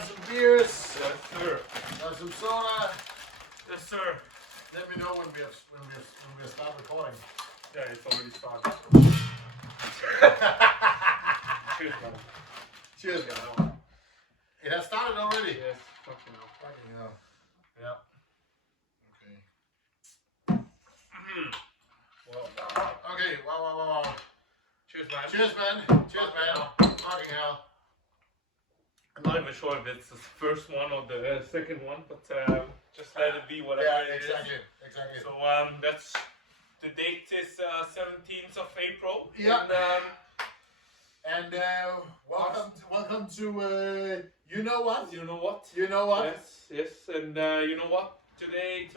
got some beers. Yes, sir. Got some soda. Yes, sir. Let me know when we start recording. Yeah, it's already started. Cheers, man. Cheers, guys. It has started already. Yes, fucking hell. Fucking hell. Yeah. Okay. Well, Okay. Wow. cheers, man. Cheers, man. Cheers, man. Fucking hell. I'm not even sure if it's the first one or the second one, but just let it be whatever Yeah, it is. exactly. So that's the date is 17th of April. Yeah. And, welcome to you know what? you know what? You know what? Yes. And you know what? Tonight,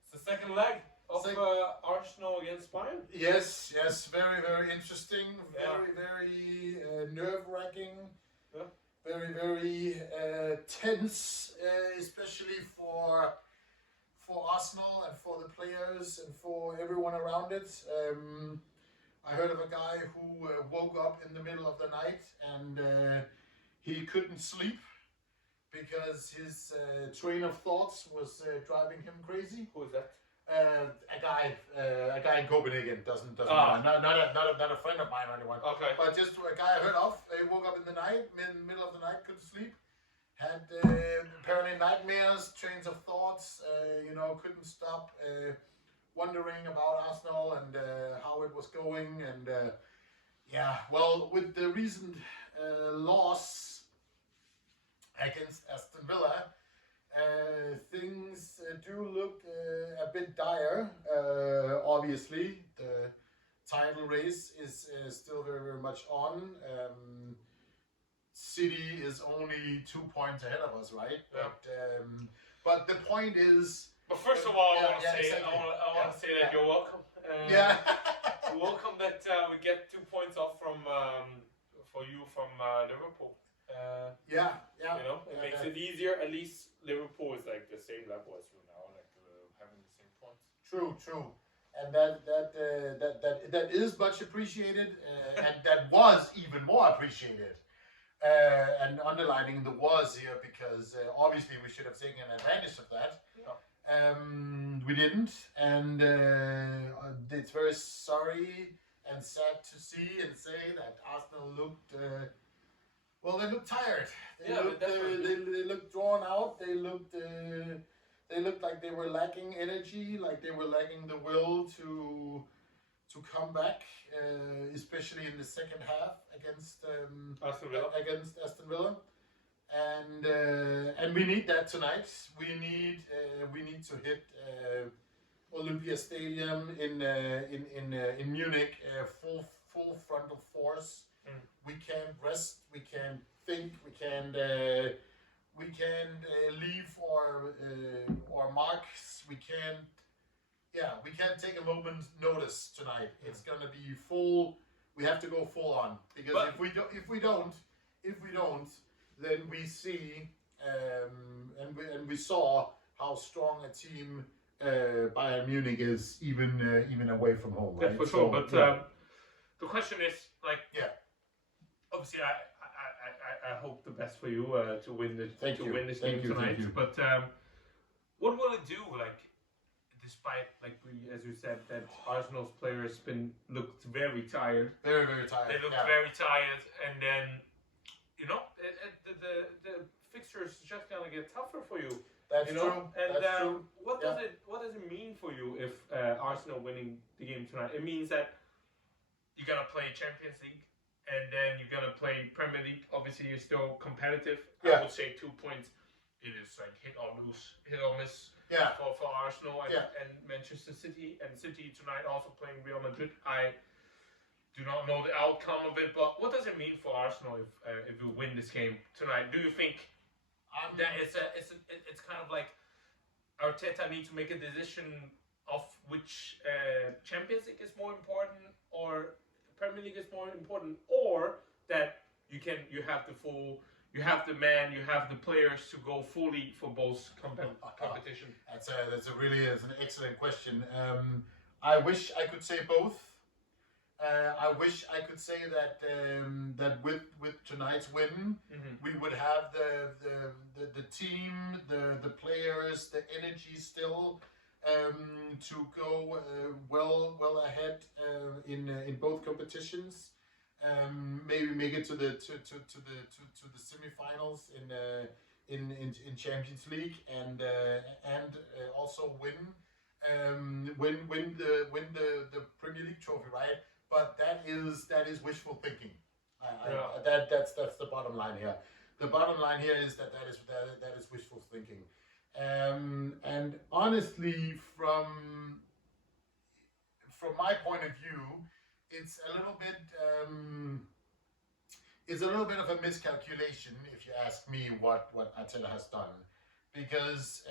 it's the second leg of Arsenal against Bayern. Yes. Very interesting. Yeah. Very nerve-wracking. Yeah. Very tense, especially for Arsenal and for the players and for everyone around it. I heard of a guy who woke up in the middle of the night and he couldn't sleep because his train of thoughts was driving him crazy. Who is that? A guy in Copenhagen doesn't not a friend of mine or anyone. Okay. But just a guy I heard of. He woke up in the night, middle of the night, couldn't sleep, had apparently nightmares, trains of thoughts. Couldn't stop wondering about Arsenal and how it was going. And well, with the recent loss against Aston Villa. Things do look a bit dire. Obviously, the title race is still very much on. City is only 2 points ahead of us, right? Yeah. But the point is. But first of all, I want to say that Yeah. you're welcome. Yeah. You're welcome that we get 2 points off from Liverpool. It makes it easier. At least Liverpool is like the same level as you now, like having the same points. True, and that is much appreciated, and that was even more appreciated. And underlining the was here because obviously we should have taken advantage of that. Yeah. We didn't, and it's very sorry and sad to see and say that Arsenal looked. They looked tired. They looked drawn out. They looked like they were lacking energy, like they were lacking the will to come back, especially in the second half against Aston Villa. And we need that tonight. We need to hit Olympia Stadium in Munich full frontal force. We can't rest. We can't think. We can't leave our marks. We can't take a moment's notice tonight. It's gonna be full. We have to go full on because if we don't, then we see and we saw how strong a team Bayern Munich is even away from home. Right? Yeah, for sure. But the question is obviously I hope the best for you to win this game tonight. But what will it do? Like, despite as you said, that Arsenal's players looked very tired. Very tired. They looked very tired, and then the fixture is just gonna get tougher for you. That's true. And That's true. What does it mean for you if Arsenal winning the game tonight? It means that you're gonna play Champions League. And then you're gonna play Premier League. Obviously, you're still competitive. Yeah. I would say 2 points. It is like hit or miss. Yeah. For Arsenal and Manchester City. And City tonight also playing Real Madrid. I do not know the outcome of it, but what does it mean for Arsenal if we win this game tonight? Do you think that it's kind of like Arteta needs to make a decision of which Champions League is more important or Premier League is more important, or that you have the players to go fully for both competition? That's an excellent question. I wish I could say both. I wish I could say that with tonight's win, we would have the team, the players, the energy still to go well ahead in both competitions. Maybe make it to the semifinals in Champions League and also win the Premier League trophy, right? But that is wishful thinking. That's the bottom line here. The bottom line here is that is wishful thinking. And honestly, from my point of view, it's a little bit of a miscalculation, if you ask me, what Attila has done, because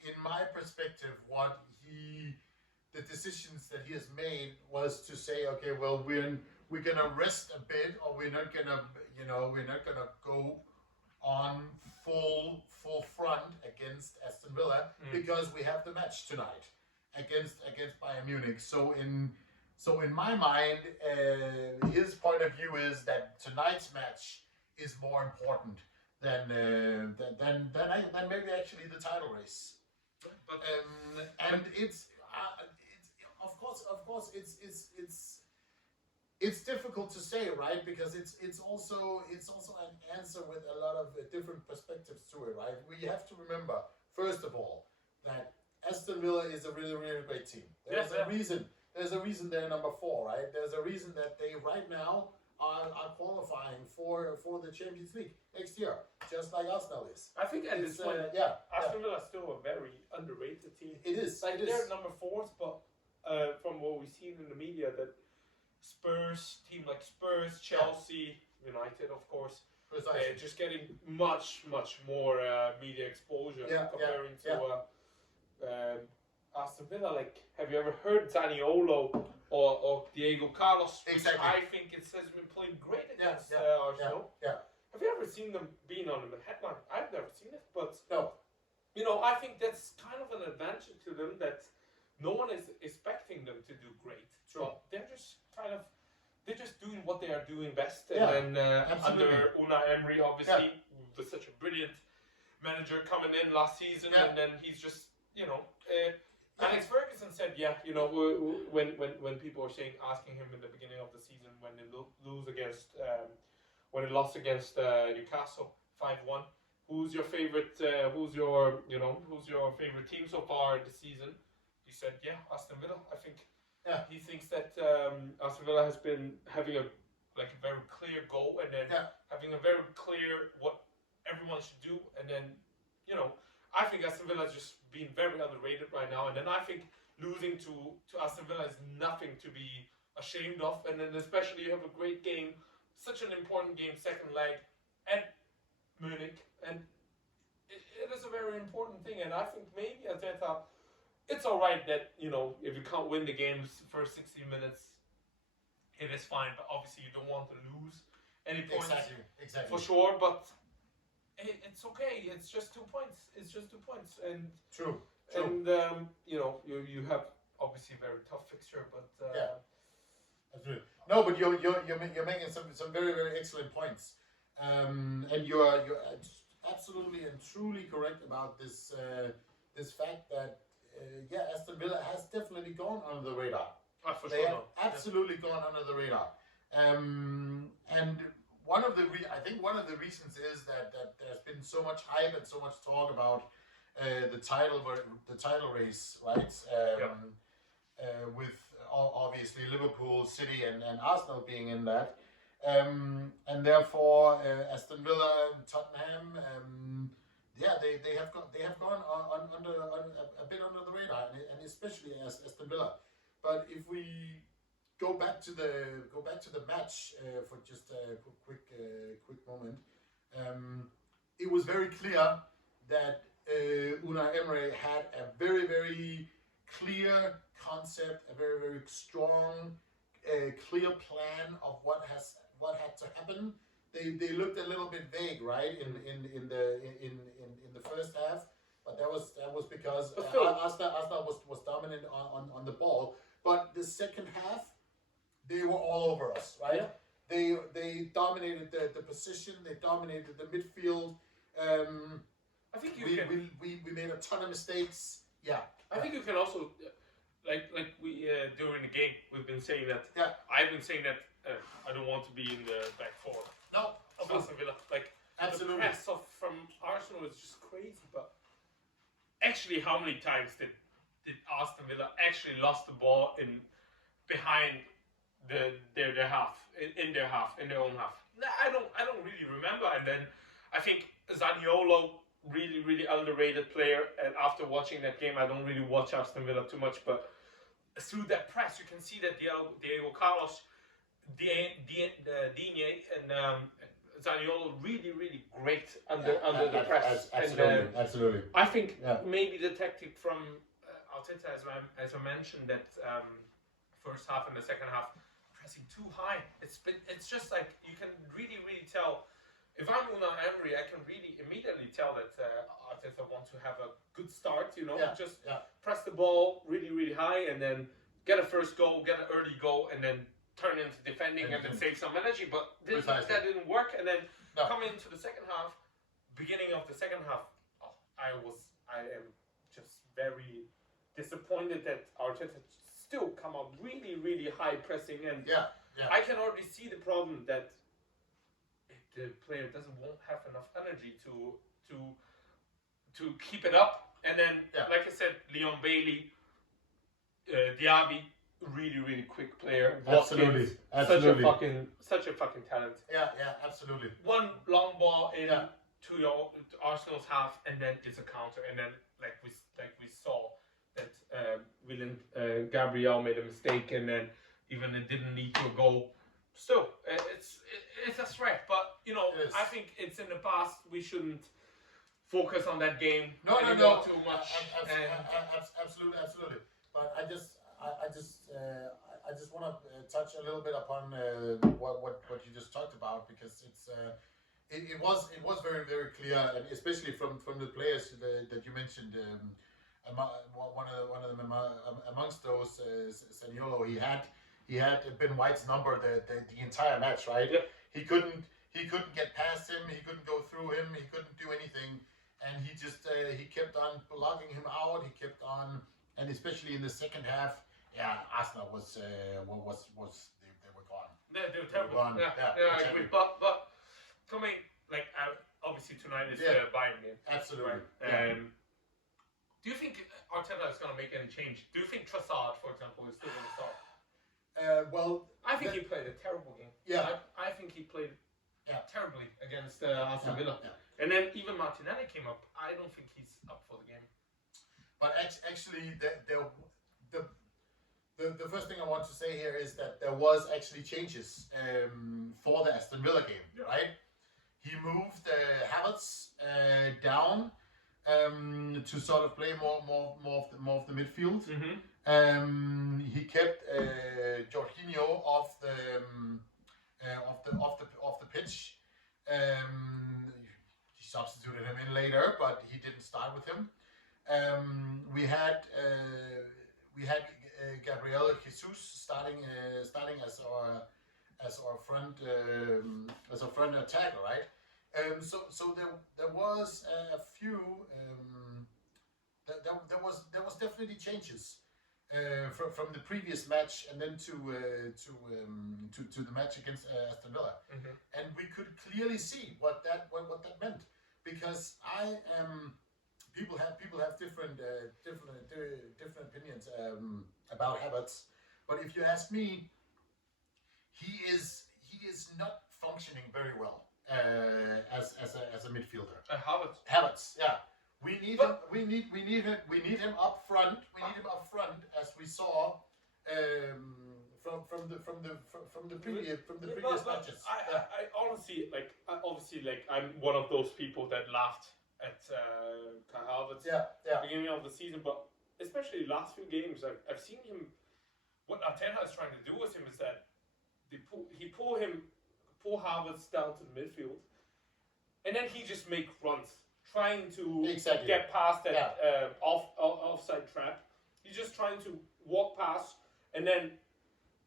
in my perspective, the decisions that he has made was to say, okay, well, we're gonna rest a bit, or we're not gonna go on full front against Aston Villa because we have the match tonight against Bayern Munich. So in my mind, his point of view is that tonight's match is more important than maybe actually the title race. But and it's of course it's difficult to say, right? Because it's also an answer with a lot of different perspectives to it, right? We have to remember, first of all, that Aston Villa is a really, really great team. There's a reason they're number 4, right? There's a reason that they right now are qualifying for the Champions League next year, just like Arsenal is. I think at this point, Aston Villa is still a very underrated team. It is. Like they're number 4s, but from what we've seen in the media, that team like Spurs, Chelsea, United, of course, just getting much more media exposure comparing to Aston Villa. Like, have you ever heard Zaniolo or Diego Carlos? Exactly. I think it has been playing great against Arsenal. Have you ever seen them being on the headline? I've never seen it, but no. I think that's kind of an advantage to them that no one is expecting them to do great. True. But they're just doing what they are doing best. And then under Unai Emery, obviously, was such a brilliant manager coming in last season, and then he's just, Alex Ferguson said, when people were asking him in the beginning of the season when they lost against Newcastle 5-1, who's your favorite team so far this season? He said, Aston Villa. I think he thinks that Aston Villa has been having a very clear goal, and then having a very clear what everyone should do, and then I think Aston Villa has just been very underrated right now, and then I think losing to Aston Villa is nothing to be ashamed of, and then especially you have a great game, such an important game, second leg at Munich, and it is a very important thing, and I think maybe Arteta, it's alright that, if you can't win the games first 60 minutes, it is fine, but obviously you don't want to lose any points. Exactly. For sure, but it's okay. It's just 2 points. And True. And you have obviously a very tough fixture, but absolutely. No, but you're making some very, very excellent points, and you're absolutely and truly correct about this fact that Aston Villa has definitely gone under the radar. They have absolutely gone under the radar, and I think one of the reasons is that there's been so much hype and so much talk about the title race, right? With obviously Liverpool, City, and Arsenal being in that, and therefore Aston Villa, and Tottenham, they have gone under a bit under the radar, and especially as Aston Villa. But if we go back to the match for just a quick moment, it was very clear that Unai Emery had a very, very clear concept, a very, very strong, clear plan of what had to happen. They looked a little bit vague, right, in the first half, but that was because Arsenal was dominant on the ball. But the second half, they were all over us, right? they dominated the position. They dominated the midfield. I think we made a ton of mistakes. Yeah. I think you can also like we during the game we've been saying that. Yeah. I've been saying that I don't want to be in the back four. No. Of Aston Villa, like absolutely. The press from Arsenal is just crazy. But actually, how many times did Aston Villa actually lost the ball behind their half in their own half? I don't really remember. And then I think Zaniolo, really underrated player. And after watching that game, I don't really watch Aston Villa too much, but through that press, you can see that Diego Carlos, Digne, and Zaniolo really great under the press. Absolutely. I think maybe the tactic from Arteta, as I mentioned, that first half and the second half pressing too high. It's just like you can really tell. If I'm Unai Emery, I can really immediately tell that Arteta wants to have a good start. Press the ball really high and then get a first goal, get an early goal, and then turn into defending and then save some energy. But that didn't work. And then come into the second half, beginning of the second half, I am just very disappointed that Arteta still come out really high pressing, and I can already see the problem that the player won't have enough energy to keep it up. And then, like I said, Leon Bailey, Diaby, really quick player. Absolutely. Such a fucking talent. Yeah, absolutely. One long ball in to Arsenal's half, and then it's a counter, and then like we saw that William Gabriel made a mistake, and then even it didn't lead to a goal. Still, it's a threat, but I think it's in the past. We shouldn't focus on that game no too much. Absolutely. But I just want to touch a little bit upon what you just talked about, because it was very clear, and especially from the players that you mentioned. One of them amongst those, Zaniolo, he had Ben White's number the entire match, right? Yep. He couldn't get past him. He couldn't go through him. He couldn't do anything, and he just he kept on blocking him out. He kept on, and especially in the second half, Arsenal was they were gone. They were terrible. I agree. But coming obviously tonight is the Bayern game. Absolutely. Right? Do you think Arteta is going to make any change? Do you think Trossard, for example, is still going to start? I think he played a terrible game. Yeah. I think he played terribly against Aston Villa. Yeah. And then even Martinelli came up. I don't think he's up for the game. But actually, the first thing I want to say here is that there was actually changes for the Aston Villa game, right? He moved Havertz down to sort of play more of the midfield. Mm-hmm. He kept Jorginho off the pitch. He substituted him in later, but he didn't start with him. We had Gabriel Jesus starting as our front attacker, right? So there was a few. There was definitely changes from the previous match and then to the match against Aston Villa, and we could clearly see what that meant, because people have different opinions about Havertz, but if you ask me, he is not functioning very well as a midfielder. Havertz, yeah. We need him up front. We need him up front, as we saw from the previous matches. I honestly obviously I'm one of those people that laughed at Kai Havertz beginning of the season, but especially last few games, I've seen him. What Arteta is trying to do with him is that he pull Havertz down to the midfield, and then he just make runs, trying to get past that offside trap. He's just trying to walk past, and then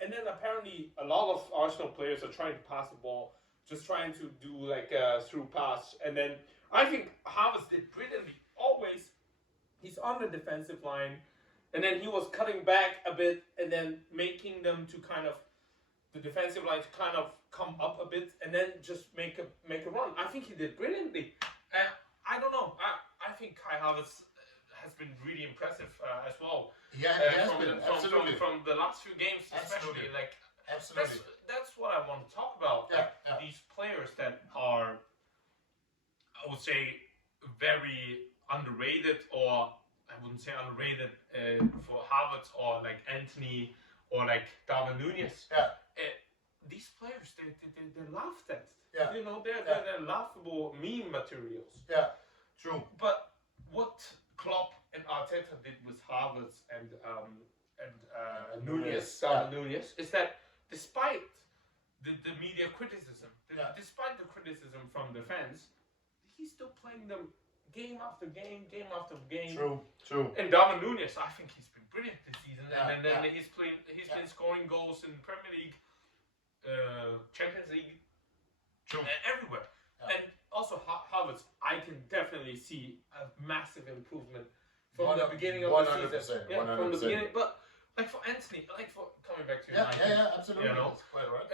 and then apparently a lot of Arsenal players are trying to pass the ball, just trying to do like a through pass, and then I think Havertz did brilliantly. Always, he's on the defensive line, and then he was cutting back a bit, and then making them to kind of the defensive line to kind of come up a bit, and then just make a run. I think he did brilliantly. I don't know. I think Kai Havertz has been really impressive as well. Yeah, absolutely. From the last few games, especially. Absolutely. Like, Absolutely. that's what I want to talk about. Yeah, Like, these players that are, I would say, very underrated, or I wouldn't say underrated for Havertz or like Anthony or like Darwin Nunez. Yeah. These players, they're laughed at. Yeah. You know, they're laughable meme materials. Yeah. True. But what Klopp and Arteta did with Havertz and Nunez, Darwin Nunez, is that despite the media criticism, despite the criticism from the fans, he's still playing them game after game after game. True. And Darwin Nunez, I think he's been brilliant this season. Yeah, And then he's been scoring goals in Premier League, Champions League, everywhere. Yeah. And also Havertz, I can definitely see a massive improvement from the beginning of the season. 100%. From the beginning. But like for Anthony, like for coming back to United. United, Absolutely. You know, that's quite right.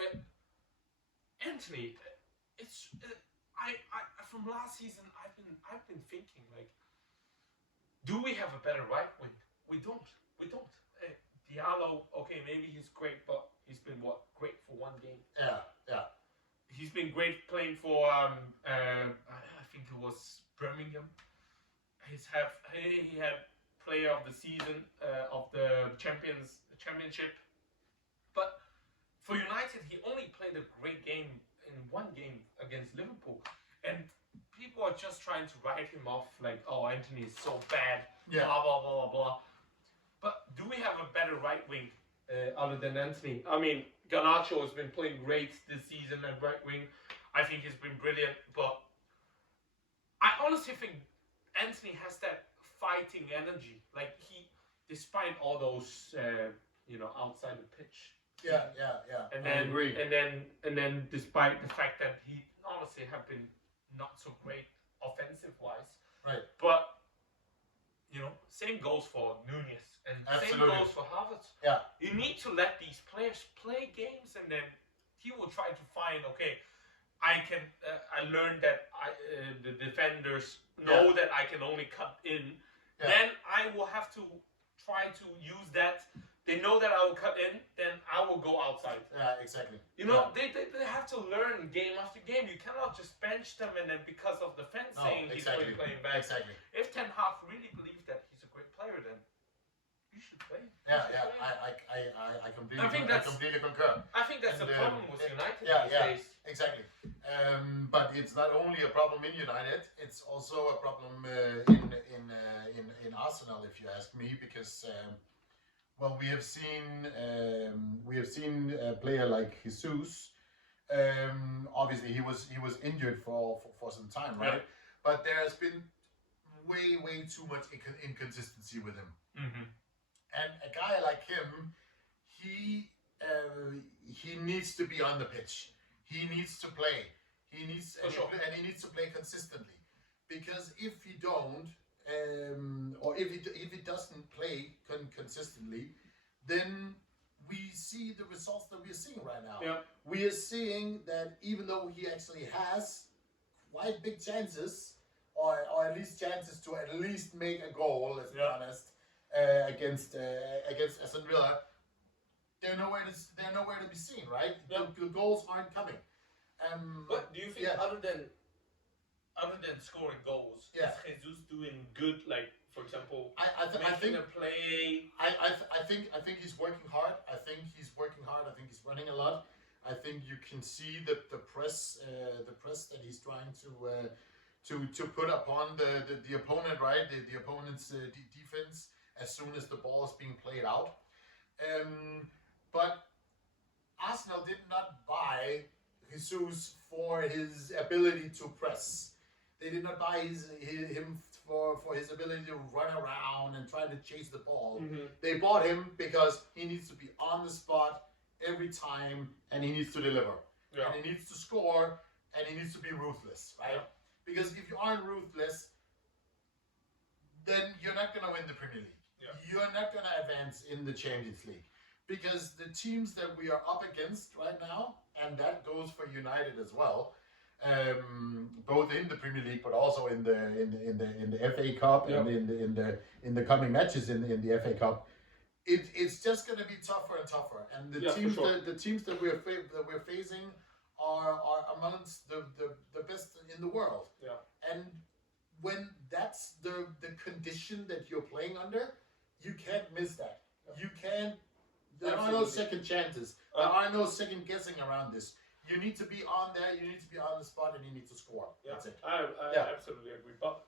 Anthony, it's I from last season I've been thinking, like, do we have a better right wing? We don't. Diallo, okay, maybe he's great, but he's been great for one game. Yeah. He's been great playing for I think it was Birmingham. He had player of the season of the championship. But for United, he only played a great game in one game against Liverpool, and people are just trying to write him off like, oh, Anthony is so bad, blah blah blah blah blah. But do we have a better right wing other than Anthony? I mean, Garnacho has been playing great this season at right wing. I think he's been brilliant, but I honestly think Anthony has that fighting energy. Like, he, despite all those, outside the pitch. Yeah. And then, I agree. And then, despite the fact that he honestly have been not so great offensive wise. Right. But same goes for Nunez and same goes for Havertz. Yeah. You need to let these players play games, and then he will try to find, okay, I learned that the defenders know that I can only cut in. Yeah. Then I will have to try to use that. They know that I will cut in, then I will go outside. Yeah, exactly. They have to learn game after game. You cannot just bench them and then because of the fans saying he's playing back. Exactly. If Ten Hag really believes that he's a great player, then you should play. I completely concur. I think that's the problem with United these days. Exactly. But it's not only a problem in United; it's also a problem in Arsenal, if you ask me, because. Well, we have seen a player like Jesus. Obviously, he was injured for some time, right? Yeah. But there has been way too much inconsistency with him. Mm-hmm. And a guy like him, he needs to be on the pitch. He needs to play. He needs to play consistently, because if he don't. Or if it doesn't play consistently, then we see the results that we're seeing right now. Yeah. We are seeing that even though he actually has quite big chances, or at least chances to at least make a goal, let's be honest, against Aston Villa, they're nowhere to be seen, right? Yeah. The goals aren't coming. But do you think other than scoring goals, is Jesus doing good? Like, for example, I think a play. I think he's working hard. I think he's running a lot. I think you can see the press that he's trying to put upon the opponent, right? The opponent's defense as soon as the ball is being played out. But Arsenal did not buy Jesus for his ability to press. They did not buy him for his ability to run around and try to chase the ball. Mm-hmm. They bought him because he needs to be on the spot every time, and he needs to deliver. Yeah. And he needs to score, and he needs to be ruthless, right? Yeah. Because if you aren't ruthless, then you're not going to win the Premier League. Yeah. You're not going to advance in the Champions League. Because the teams that we are up against right now, and that goes for United as well, both in the Premier League, but also in the FA Cup and in the coming matches in the FA Cup, it's just going to be tougher and tougher. And the teams the teams that we're facing are amongst the best in the world. Yeah. And when that's the condition that you're playing under, you can't miss that. Yeah. You can't. There are no second chances. There are no second guessing around this. You need to be on there. You need to be on the spot, and you need to score. Yeah. That's it. I absolutely agree. But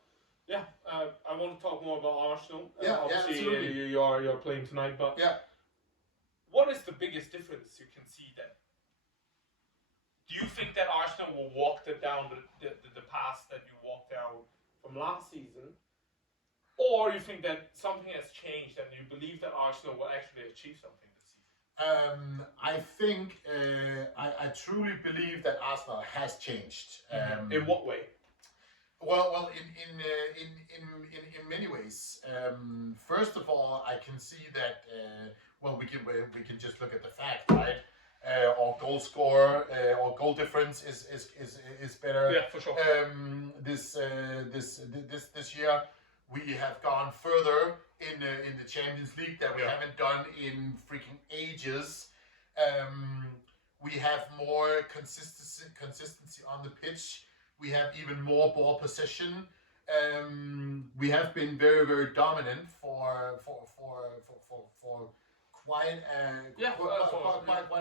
yeah, I want to talk more about Arsenal. Obviously, absolutely. You're playing tonight, but what is the biggest difference you can see then? Do you think that Arsenal will walk down the path that you walked down from last season? Or you think that something has changed and you believe that Arsenal will actually achieve something this season? I think I truly believe that Arsenal has changed. In what way? Well, in many ways. First of all, I can see that. We can just look at the fact, right? Our goal score, our goal difference is better. Yeah, for sure. This year, we have gone further in the Champions League that we haven't done in freaking ages. We have more consistency on the pitch. We have even more ball possession. We have been very, very dominant for quite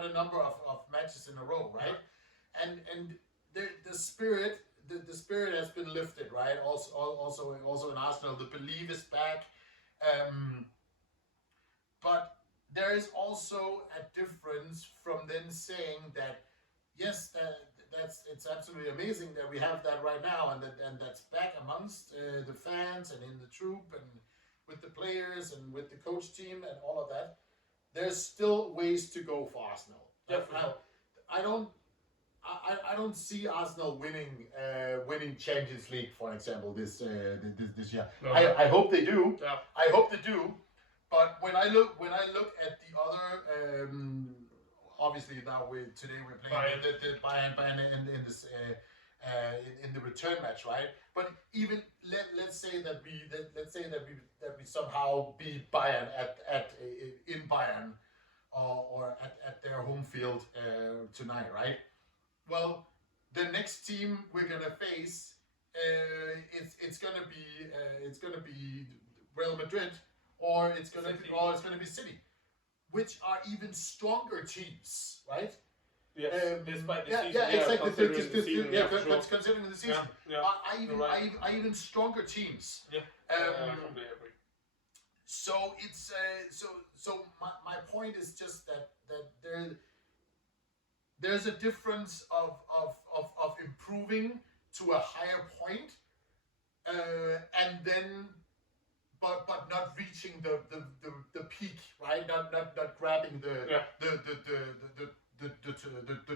a number of matches in a row, right? And the spirit has been lifted, right? Also in Arsenal, the belief is back. But there is also a difference from then saying that yes, it's absolutely amazing that we have that right now, and that's back amongst the fans and in the troop and with the players and with the coach team and all of that. There's still ways to go for Arsenal. Yeah, I don't see Arsenal winning Champions League, for example, this year. No. I hope they do. Yeah. I hope they do. But when I look at the other, obviously now today we're playing the Bayern in the return match, right? But even let's say that we somehow beat Bayern in Bayern or at their home field tonight, right? Well, the next team we're gonna face, it's gonna be Real Madrid, or it's gonna be City, which are even stronger teams, right? Yes, despite the season. Yeah, exactly. Considering the season. I even stronger teams. Yeah, I completely agree. So it's so my point is just that there's a difference of improving to a higher point, and then but not reaching the peak, right? Not grabbing the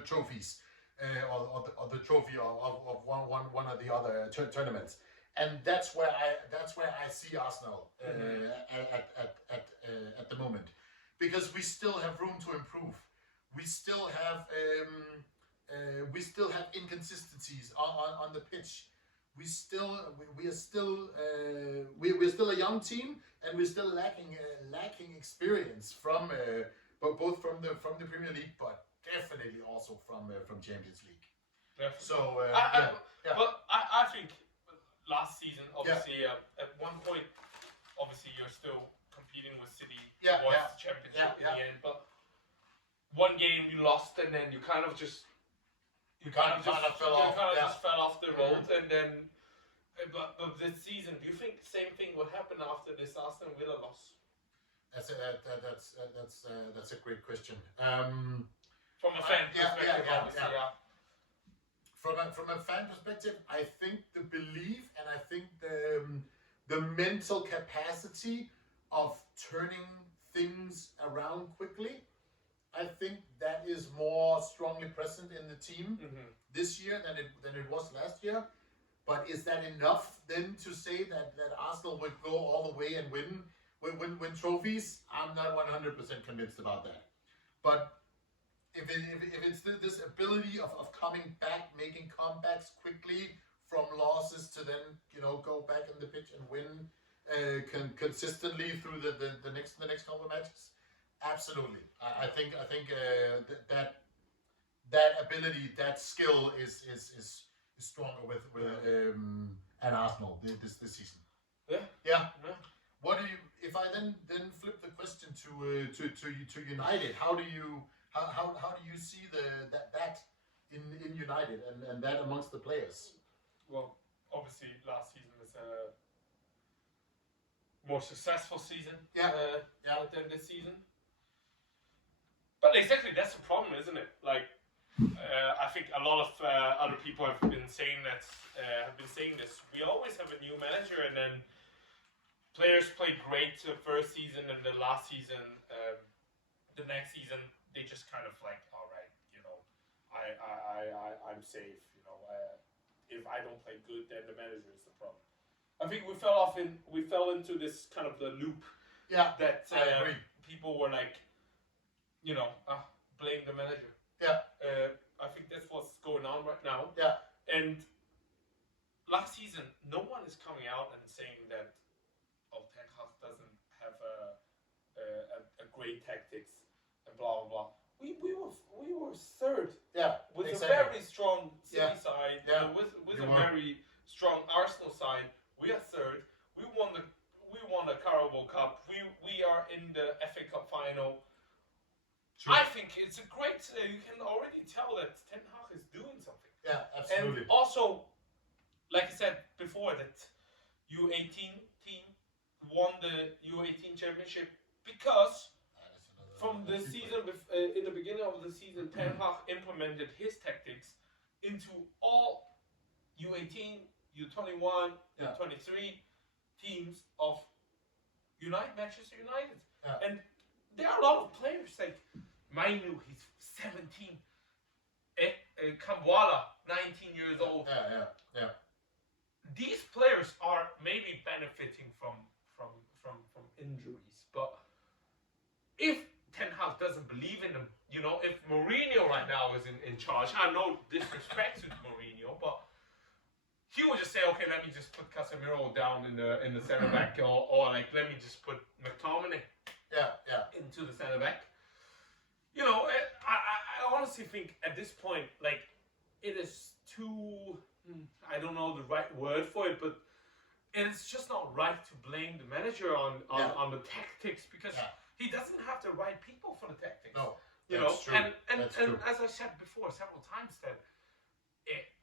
trophies or the trophy of one of the other tournaments. And that's where I see Arsenal at the moment, because we still have room to improve. We still have inconsistencies on the pitch. We're still a young team, and we're still lacking experience from both from the Premier League, but definitely also from Champions League. Definitely. So but I think last season, obviously, at one point, obviously you're still competing with City towards the championship in the end, but one game you lost, and then you kind of just fell off the road, and then but this season, do you think the same thing will happen after this Aston Villa loss? That's a great question. From a fan perspective, From a fan perspective, I think the belief and I think the mental capacity of turning things around quickly I think that is more strongly present in the team this year than it was last year. But is that enough then to say that Arsenal would go all the way and win trophies? I'm not 100% convinced about that. But if it's this ability of coming back, making comebacks quickly from losses to then go back on the pitch and win consistently through the next couple of matches, absolutely. I think that ability, that skill is stronger with at Arsenal this season. Yeah. What do you? If I then flip the question to United, how do you see that in United and that amongst the players? Well, obviously last season was a more successful season than this season. But exactly, that's the problem, isn't it? Like, I think a lot of other people have been saying this. We always have a new manager, and then players play great the first season, and the last season, the next season, they just kind of like, all right, I'm safe. If I don't play good, then the manager is the problem. I think we fell into this kind of the loop. Yeah, that I agree. People were like, blame the manager. Yeah. I think that's what's going on right now. Yeah. And last season, no one is coming out and saying that Ten Hag doesn't have a great tactics and blah blah blah. We were third. Yeah. With exactly. a very strong City side. Yeah. With a very strong Arsenal side, we are third. We won the Carabao Cup. We are in the FA Cup final. True. I think it's a great. You can already tell that Ten Hag is doing something. Yeah, absolutely. And also, like I said before, that U18 team won the U18 championship because from the season, in the beginning of the season, Ten Hag implemented his tactics into all U18, U21, U23 teams of Manchester United. Yeah. And there are a lot of players like Mainu, he's 17. Kamwala, 19 years old. Yeah. These players are maybe benefiting from injuries, but if Ten Hag doesn't believe in them, if Mourinho right now is in charge, I know disrespect to Mourinho, but he would just say, okay, let me just put Casemiro down in the center back, or like let me just put McTominay into the center back. I honestly think at this point, like, it is too, I don't know the right word for it, but it's just not right to blame the manager on the tactics, because he doesn't have the right people for the tactics. No, true. And true. as I said before several times, that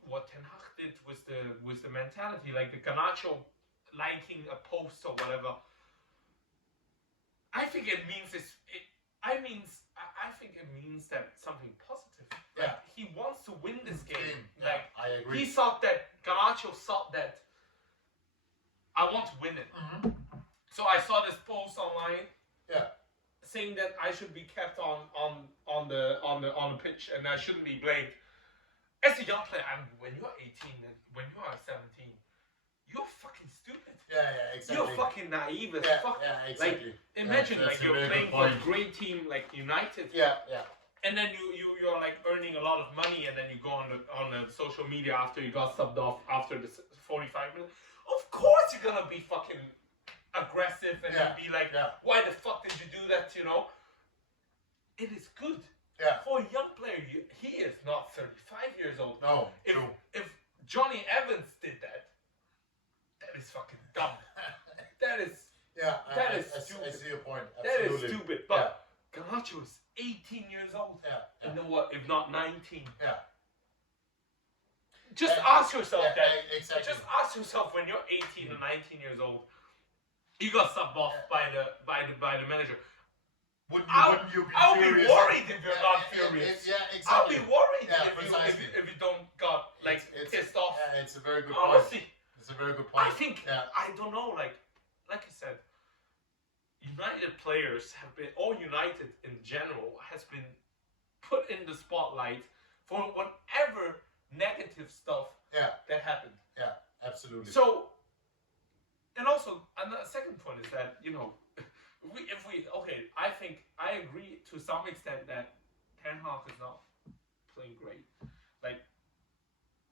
what Ten Hag did was the mentality, like the Garnacho liking a post or whatever. I think it means I think it means that something positive. Like, he wants to win this game. Like, I agree. he thought that Garnacho thought that I want to win it. Mm-hmm. So I saw this post online. Yeah. Saying that I should be kept on the pitch and I shouldn't be blamed. As a young player, when you're 18 and when you are 17, you're fucking stupid. Yeah, exactly. You're fucking naive as fuck. Yeah, exactly. Like, imagine like you're playing for a great team like United. Yeah. And then you're like earning a lot of money, and then you go on the social media after you got subbed off after the 45 minutes. Of course you're gonna be fucking aggressive and be like, why the fuck did you do that? It is good. Yeah. For a young player, he is not 35 years old. No. If Johnny Evans did that is fucking dumb. That is. Yeah. That is stupid. I see your point. Absolutely. That is stupid. But Garnacho is 18 years old. Yeah. And then what? If not 19. Yeah. Just ask yourself that. Exactly. Just ask yourself when you're 18 or 19 years old, you got subbed off by the manager. Wouldn't you be I'll furious? be worried if you're not furious. Exactly. I'll be worried if you don't got pissed off. Yeah, it's a very good Honestly, point. It's a very good point. I think I don't know. Like I said, United players have been, or United in general, has been put in the spotlight for whatever negative stuff that happened. Yeah, absolutely. So, and also, and the second point is that, you know, I think I agree to some extent that Ten Hag is not playing great. Like,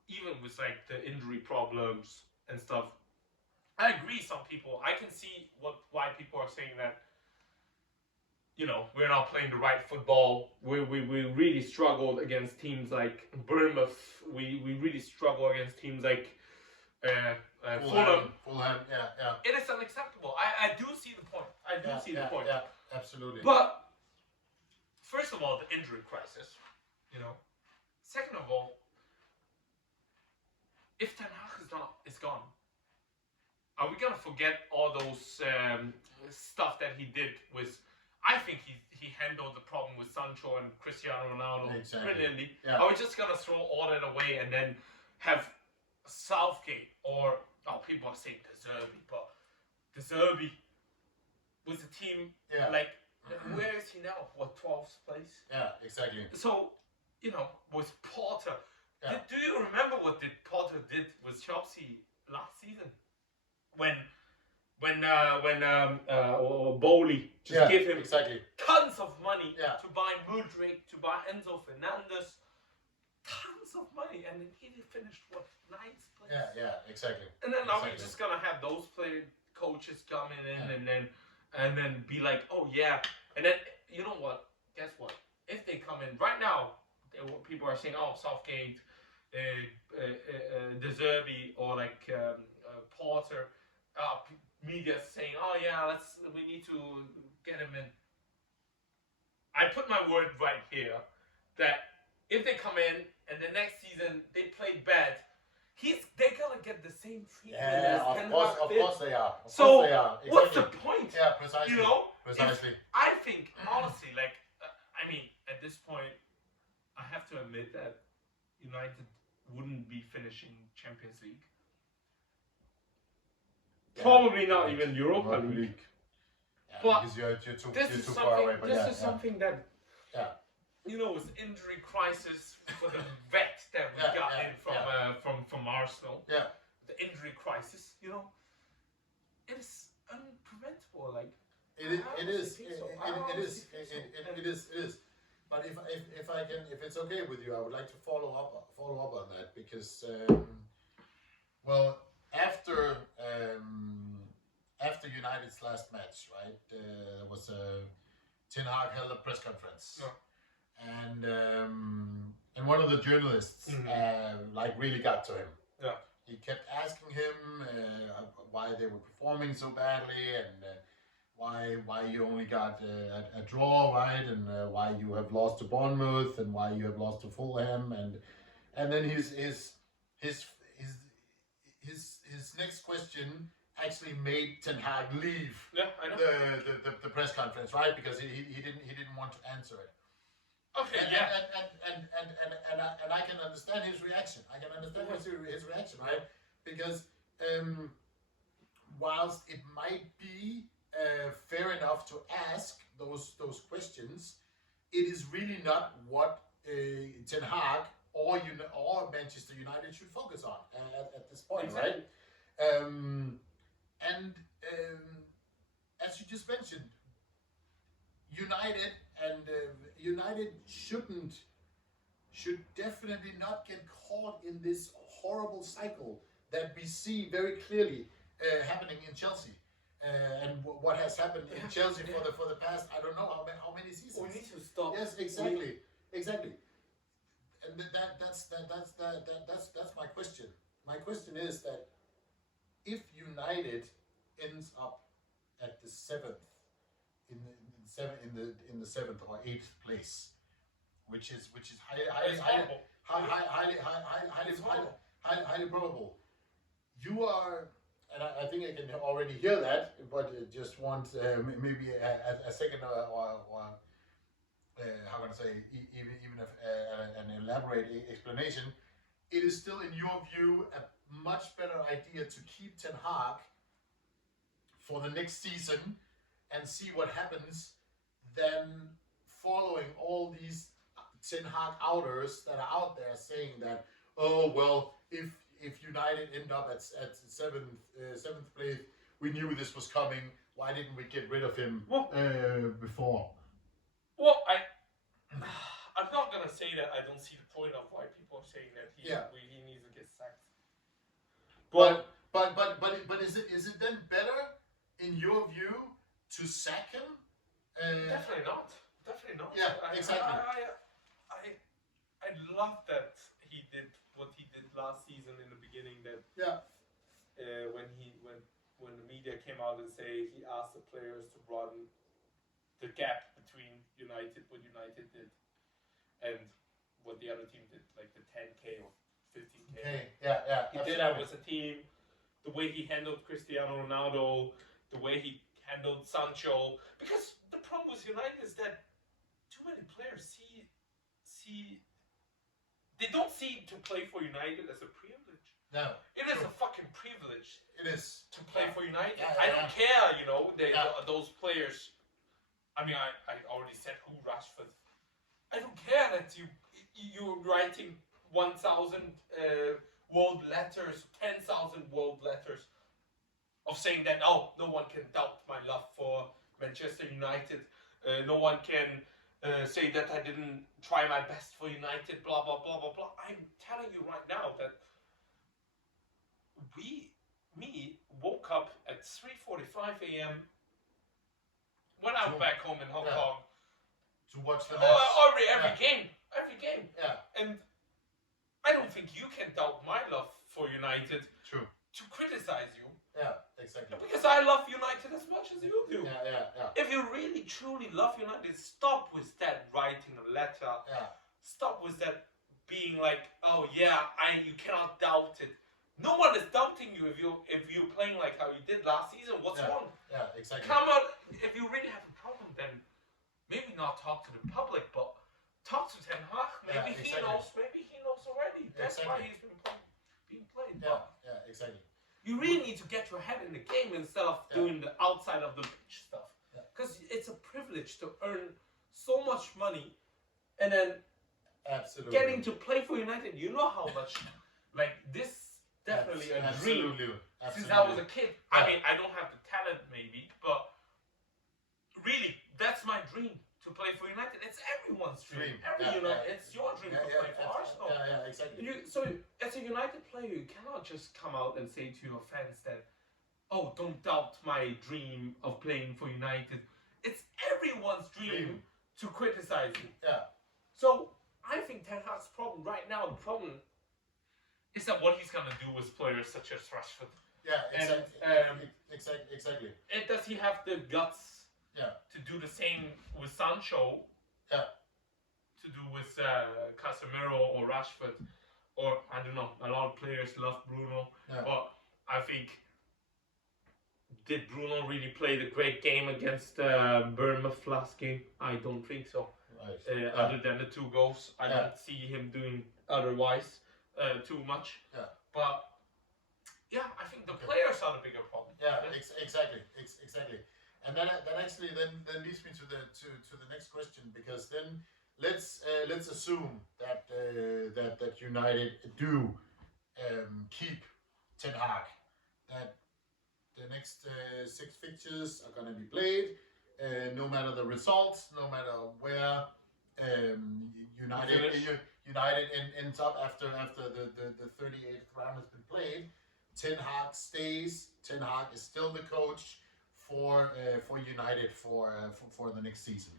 even with like the injury problems and stuff, I agree. Some people, I can see why people are saying that, you know, we're not playing the right football. We really struggled against teams like Bournemouth. We really struggle against teams like Fulham. Yeah. It is unacceptable. I do see the point. I do see the point. Yeah, absolutely. But first of all, the injury crisis, you know. Second of all, if Ten Hag is gone, are we gonna forget all those stuff that he did with? I think he handled the problem with Sancho and Cristiano Ronaldo brilliantly. Yeah. Are we just gonna throw all that away and then have Southgate or people are saying De Zerbi, but De Zerbi was a team like where is he now? What, 12th place? Yeah, exactly. So, you know, with Potter. Yeah. Do you remember what Potter did with Chelsea last season? When Bowley just gave him tons of money to buy Mudryk, to buy Enzo Fernandez, tons of money, and then he finished what, 9th place? Yeah, exactly. And then are we just gonna have those coaches coming in and then be like, oh yeah, and then you know what? Guess what? If they come in right now, people are saying, oh, Southgate, De Zerbi, or like Porter. Media saying, oh yeah, we need to get him in. I put my word right here that if they come in and the next season they play bad, they're gonna get the same treatment as Ten Hag did. Of course they are. Exactly. What's the point? Yeah, precisely. You know, precisely. I think honestly, like, I mean, at this point, I have to admit that United wouldn't be finishing Champions League. Probably not even Europa League. Yeah, but because you're too far away. But this is something that, you know, with injury crisis for the vet that we got in from Arsenal. Yeah. The injury crisis, you know, it is unpreventable. Like it is. But if it's okay with you, I would like to follow up on that because after United's last match, right, there was Ten Hag held a press conference, and one of the journalists really got to him. Yeah, he kept asking him why they were performing so badly and why you only got a draw, right, and why you have lost to Bournemouth and why you have lost to Fulham, and then his next question actually made Ten Hag leave the press conference, right? Because he didn't want to answer it. Okay, and I can understand his reaction. His reaction, right? Because whilst it might be fair enough to ask those questions, it is really not what Ten Hag or Manchester United should focus on at this point, right? As you just mentioned, United should definitely not get caught in this horrible cycle that we see very clearly happening in Chelsea. And what has happened in Chelsea for the past, I don't know how many seasons. We need to stop. Yes, exactly. And that's my question. My question is that if United ends up at the seventh, in the seventh or 8th place, which is highly probable, you are. And I think I can already hear that, but just want maybe a second or how can I say, even an elaborate explanation. It is still, in your view, a much better idea to keep Ten Hag for the next season and see what happens than following all these Ten Hag outers that are out there saying that, oh well, if United end up at seventh place, we knew this was coming. Why didn't we get rid of him before? Well, I'm not gonna say that I don't see the point of why people are saying that he needs to get sacked. But is it then better in your view to sack him? Definitely not. Definitely not. Yeah, exactly. I love that he did what he did last season in the beginning. That when the media came out and say he asked the players to run the gap between what United did and what the other team did, like the 10K or 15K. He did that with a team. The way he handled Cristiano Ronaldo, the way he handled Sancho. Because the problem with United is that too many players they don't see to play for United as a privilege. No. It is a fucking privilege. It is. To play for United. Yeah, I don't care, those players. I mean, I already said who Rashford. I don't care that you're writing 1,000 world letters, 10,000 world letters of saying that, no one can doubt my love for Manchester United. No one can say that I didn't try my best for United, blah, blah, blah, blah, blah. I'm telling you right now that me woke up at 3:45 a.m. went out back home in Hong Kong to watch the match. Every game. Yeah. And I don't think you can doubt my love for United. True. To criticize you. Yeah, exactly. Because I love United as much as you do. Yeah. If you really truly love United, stop with that writing a letter. Yeah. Stop with that being like, oh yeah, you cannot doubt it. No one is doubting you if you're playing like how you did last season. What's wrong? Yeah, exactly. Come on, if you really have a problem, then maybe not talk to the public, but talk to Ten Hag. Maybe he knows. Maybe he knows already. That's why he's been being played. Yeah, exactly. You really need to get your head in the game instead of doing the outside of the pitch stuff. Because it's a privilege to earn so much money, and then getting to play for United. You know how much, like this. Definitely a dream. Since I was a kid. I mean, I don't have the talent maybe, but really, that's my dream to play for United. It's everyone's dream. It's your dream to play for Arsenal. Yeah, exactly. So, as a United player, you cannot just come out and say to your fans that, oh, don't doubt my dream of playing for United. It's everyone's dream to criticize you. Yeah. So, I think Ten Hag's problem right now, the problem is that what he's gonna do with players such as Rashford. Yeah, exactly. Does he have the guts to do the same with Sancho? Yeah. To do with Casemiro or Rashford, or I don't know. A lot of players love Bruno, but I think did Bruno really play the great game against Bournemouth last game? I don't think so. Right. Other than the 2 goals, I don't see him doing otherwise. Too much. Yeah. But I think the players are the bigger problem. Yeah, exactly. And that actually then leads me to the next question, because then let's assume that that United do keep Ten Hag, that the next 6 fixtures are going to be played, no matter the results, no matter where United ends up after the 38th round has been played. Ten Hag stays. Ten Hag is still the coach for United for the next season.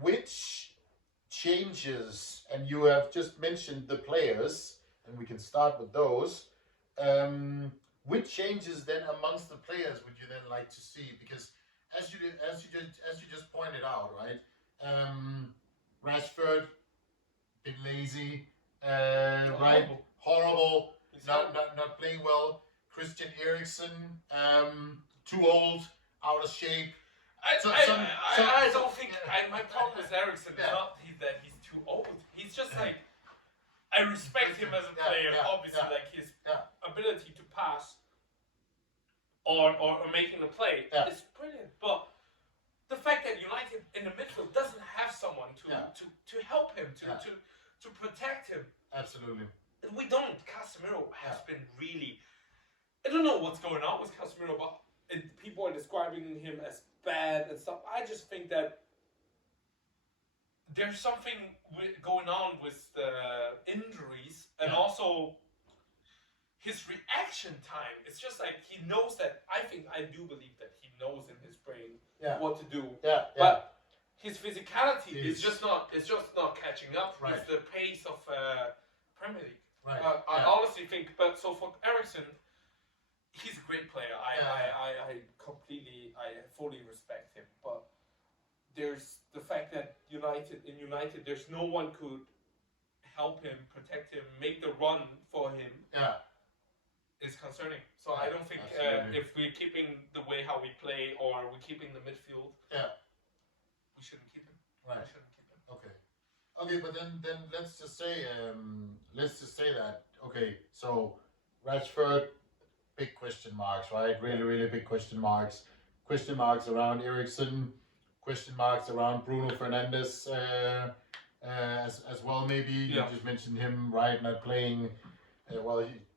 Which changes, and you have just mentioned the players, and we can start with those. Which changes then amongst the players would you then like to see? Because as you just pointed out, right? Rashford, bit lazy, right? Horrible. Not playing well. Christian Eriksen, too old, out of shape. I don't think my problem with Eriksen is not that he's too old. He's just like, I respect him as a player, obviously, like his ability to pass or making the play is brilliant. But the fact that United in the midfield doesn't have someone to help him, to protect him. Absolutely. We don't. Casemiro has been really... I don't know what's going on with Casemiro, but people are describing him as bad and stuff. I just think that there's something going on with the injuries and also his reaction time. It's just like he knows that. I do believe that he knows in his brain what to do. But his physicality is just not. It's just not catching up with the pace of Premier League. Right. I honestly think. But so for Eriksen, he's a great player. I fully respect him. But there's the fact that United, there's no one could help him, protect him, make the run for him. Is concerning. So I don't think if we're keeping the way how we play or we're keeping the midfield, we shouldn't keep him. Right. We shouldn't keep him. Okay, but then let's just say that so Rashford, big question marks, right? Really big question marks. Question marks around Eriksen. Question marks around Bruno Fernandes as well. Maybe you just mentioned him, right? Not playing. He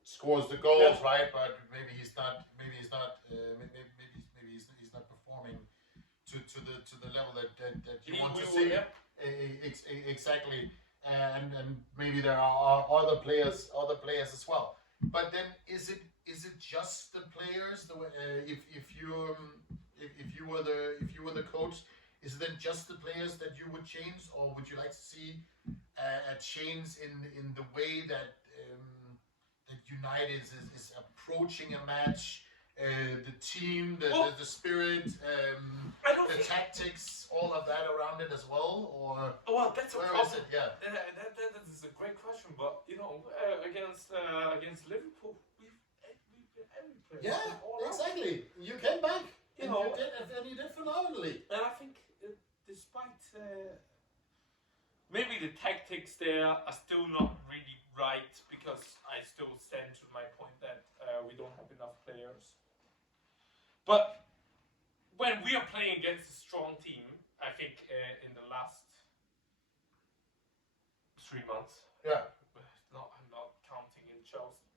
scores the goals, right? But maybe he's not performing to the level that you want to see. Exactly, and maybe there are other players as well. But then is it just the players? If you were the coach, is it then just the players that you would change, or would you like to see a change in the way that United is approaching a match, the team, the spirit, the tactics, all of that around it as well, or that's a where problem. is it? Yeah, that is a great question, but against Liverpool, we've been every player. Yeah, exactly. You came back. You did phenomenally. And I think despite maybe the tactics there are still not really right, because I still stand to my point that we don't have enough players. But when we are playing against a strong team, I think in the last 3 months, I'm not counting in Chelsea,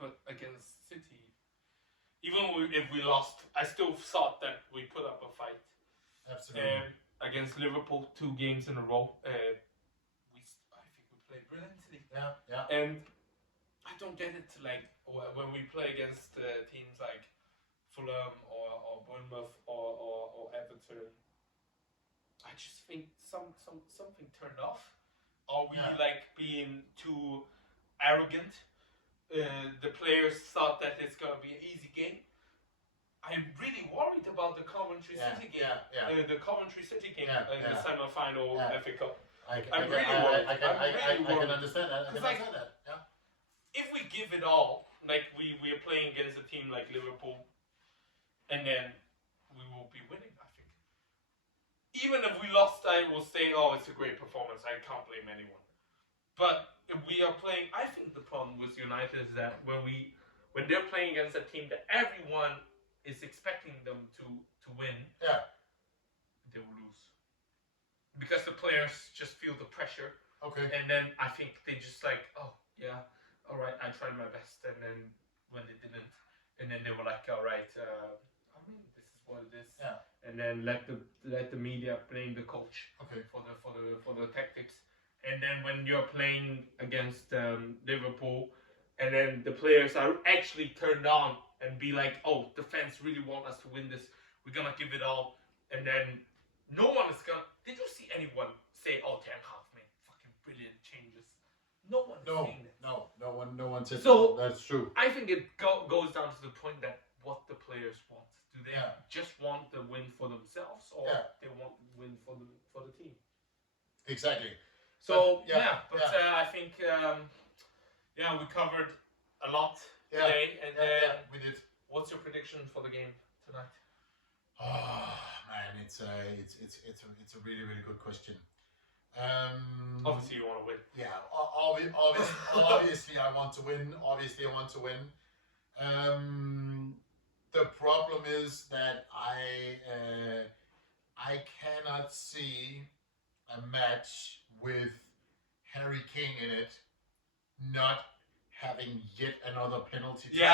but against City, even if we lost, I still thought that we put up a fight. Absolutely. Against Liverpool, 2 games in a row, I think we played brilliantly. Yeah. And I don't get it when we play against teams like Fulham or Bournemouth or Everton. I just think something turned off. Are we being too arrogant? The players thought that it's gonna be an easy game. I'm really worried about the Coventry City game. The Coventry City game in the semi-final FA Cup. I'm really worried. I can understand that. If we give it all, we are playing against a team like Liverpool, and then we will be winning, I think. Even if we lost, I will say, it's a great performance. I can't blame anyone. But if we are playing, I think the problem with United is that when they're playing against a team that everyone is expecting them to win, they will lose. Because the players just feel the pressure. Okay. And then I think they just alright, I tried my best, and then when they didn't, and then they were like, alright, this is what it is. Yeah. And then let the media blame the coach for the tactics. And then when you're playing against Liverpool, and then the players are actually turned on and be like, the fans really want us to win this, we're gonna give it all, and then no one is gonna... Did you see anyone say, Ten Hag made fucking brilliant changes? No one is saying that. No one said so, that's true. I think it goes down to the point that what the players want. Do they just want the win for themselves, or they want the win for the team? Exactly. So I think we covered a lot today, and we did. What's your prediction for the game tonight? Oh man, it's a really good question. Obviously, you want to win. Yeah, obviously I want to win. The problem is that I cannot see a match with Harry King in it not having yet another penalty to score.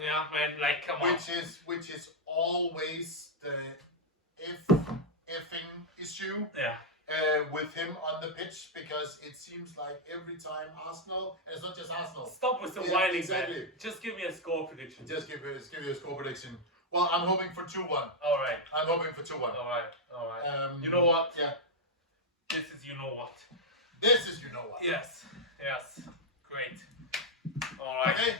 Yeah, man, like come on. Which is always the effing issue. Yeah. With him on the pitch, because it seems like every time Arsenal, and it's not just Arsenal. Stop with the whining, exactly. man. Just give me a score prediction. Just give you a score prediction. Well, I'm hoping for 2-1. All right. I'm hoping for 2-1. All right. You know what? Yeah. This is you know what. This is you know what. Yes. Great. All right. Okay.